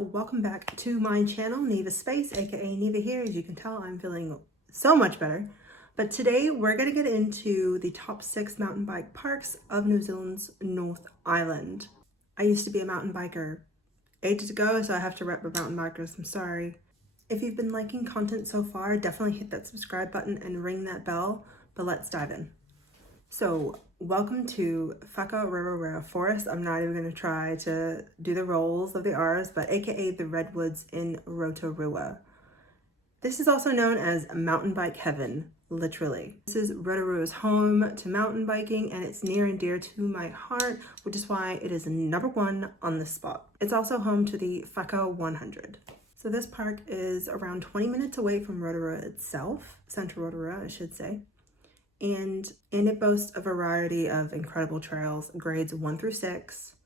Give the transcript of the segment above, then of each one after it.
welcome back to my channel, Neva Space, aka Neva here. As you can tell, I'm feeling so much better. But today we're going to get into the top 6 mountain bike parks of New Zealand's North Island. I used to be a mountain biker ages ago, so I have to rep for mountain bikers, I'm sorry. If you've been liking content so far, definitely hit that subscribe button and ring that bell, but let's dive in. So, welcome to Rotorua Forest. I'm not even going to try to do the rolls of the R's, but aka the Redwoods in Rotorua. This is also known as mountain bike heaven, literally. This is Rotorua's home to mountain biking, and it's near and dear to my heart, which is why it is number 1 on this spot. It's also home to the Whaka 100. So this park is around 20 minutes away from Rotorua itself, Central Rotorua, I should say. And it boasts a variety of incredible trails, grades 1 through 6,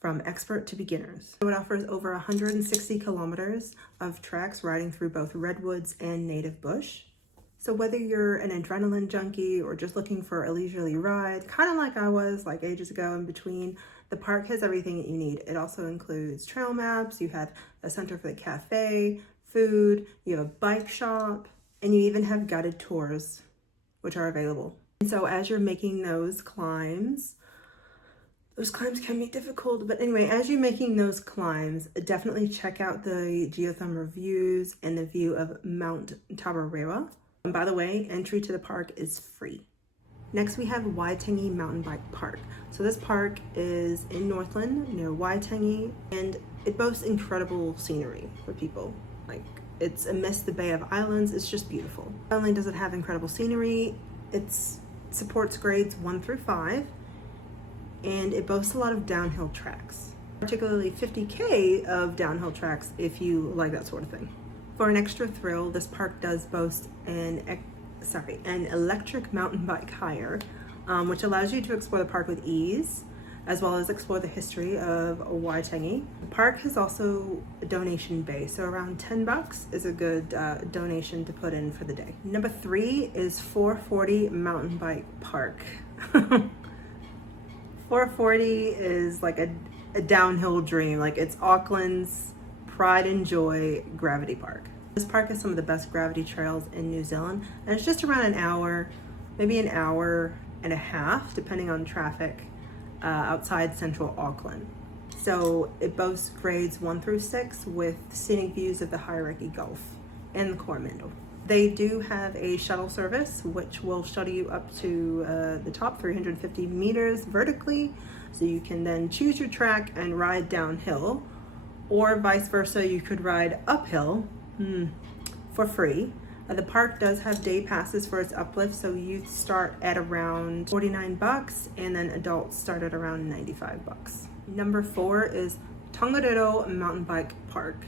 from expert to beginners. It offers over 160 kilometers of tracks riding through both redwoods and native bush. So whether you're an adrenaline junkie or just looking for a leisurely ride, kind of like I was like ages ago in between, the park has everything that you need. It also includes trail maps, you have a center for the cafe, food, you have a bike shop, and you even have guided tours which are available. And so as you're making those climbs can be difficult, but anyway, as you're making those climbs, definitely check out the geothermal reviews and the view of Mount Tabarewa. And by the way, entry to the park is free. Next, we have Waitangi Mountain Bike Park. So this park is in Northland near Waitangi, and it boasts incredible scenery for people. Like, it's amidst the Bay of Islands. It's just beautiful. Not only does it have incredible scenery, it supports grades 1 through 5, and it boasts a lot of downhill tracks, particularly 50K of downhill tracks if you like that sort of thing. For an extra thrill, this park does boast an electric mountain bike hire, which allows you to explore the park with ease, as well as explore the history of Waitangi. The park has also a donation bay, so around $10 is a good donation to put in for the day. Number 3 is 440 Mountain Bike Park. 440 is like a downhill dream, like it's Auckland's pride and joy gravity park. This park has some of the best gravity trails in New Zealand, and it's just around an hour, maybe an hour and a half, depending on traffic, outside central Auckland. So it boasts grades 1 through 6 with scenic views of the Hauraki Gulf and the Coromandel. They do have a shuttle service which will shuttle you up to the top 350 meters vertically, so you can then choose your track and ride downhill, or vice versa, you could ride uphill for free. The park does have day passes for its uplift, so youth start at around $49 and then adults start at around $95. Number 4 is Tongo Mountain Bike Park.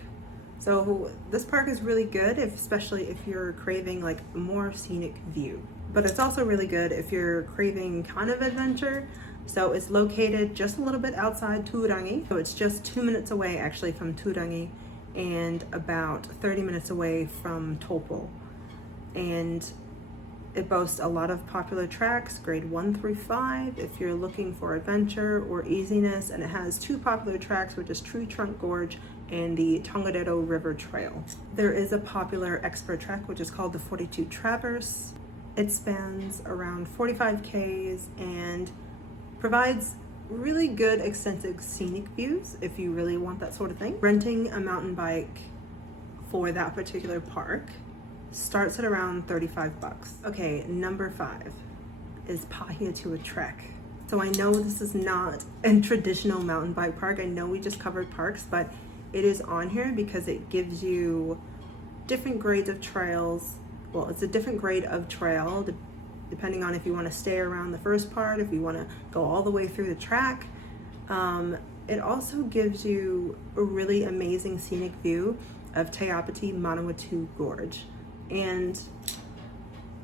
So this park is really good, especially if you're craving like a more scenic view. But it's also really good if you're craving kind of adventure. So it's located just a little bit outside Turangi. So it's just 2 minutes away actually from Turangi and about 30 minutes away from Taupo. And it boasts a lot of popular tracks, grade 1 through 5 if you're looking for adventure or easiness, and it has 2 popular tracks, which is Tree Trunk Gorge and the Tongo River Trail. There is a popular expert track which is called the 42 Traverse. It spans around 45 Ks and provides really good extensive scenic views if you really want that sort of thing. Renting a mountain bike for that particular park starts at around $35. Okay, number 5 is Pahuato Trek. So I know this is not a traditional mountain bike park. I know we just covered parks, but it is on here because it gives you different grades of trails. Well, it's a different grade of trail depending on if you want to stay around the first part, if you want to go all the way through the track. It also gives you a really amazing scenic view of Te Apiti Manawatu Gorge. And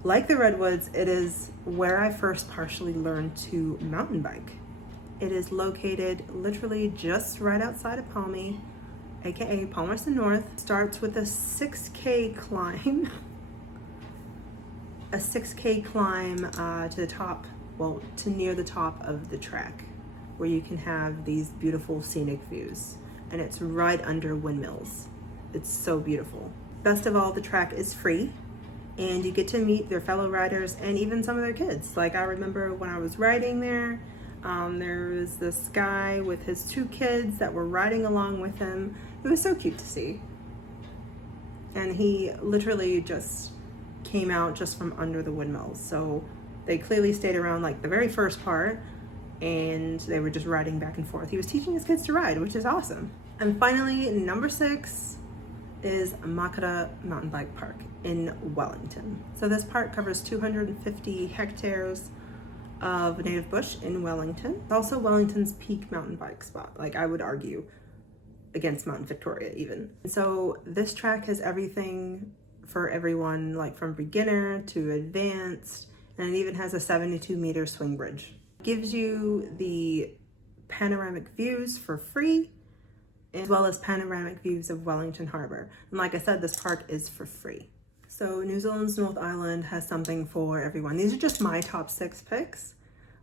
like the Redwoods, it is where I first partially learned to mountain bike. It is located literally just right outside of Palmy, aka Palmerston North. Starts with a 6K climb. A 6K climb to the top, well, to near the top of the track, where you can have these beautiful scenic views. and it's right under windmills. It's so beautiful. Best of all, the track is free, and you get to meet their fellow riders and even some of their kids. Like, I remember when I was riding there, there was this guy with his 2 kids that were riding along with him. It was so cute to see. And he literally just came out just from under the windmills. So they clearly stayed around like the very first part, and they were just riding back and forth. He was teaching his kids to ride, which is awesome. And finally, number 6 is Makara Mountain Bike Park in Wellington. So this park covers 250 hectares of native bush in Wellington. It's also Wellington's peak mountain bike spot, like I would argue, against Mount Victoria even. So this track has everything for everyone, like from beginner to advanced, and it even has a 72-meter swing bridge. It gives you the panoramic views for free, as well as panoramic views of Wellington Harbor. And like I said, this park is for free. So New Zealand's North Island has something for everyone. These are just my top 6 picks,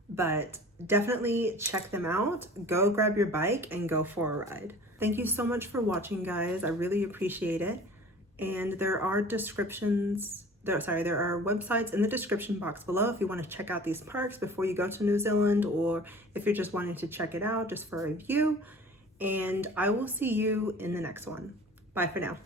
but definitely check them out. Go grab your bike and go for a ride. Thank you so much for watching, guys. I really appreciate it. And there are there are websites in the description box below if you want to check out these parks before you go to New Zealand, or if you're just wanting to check it out just for a review. And I will see you in the next one. Bye for now.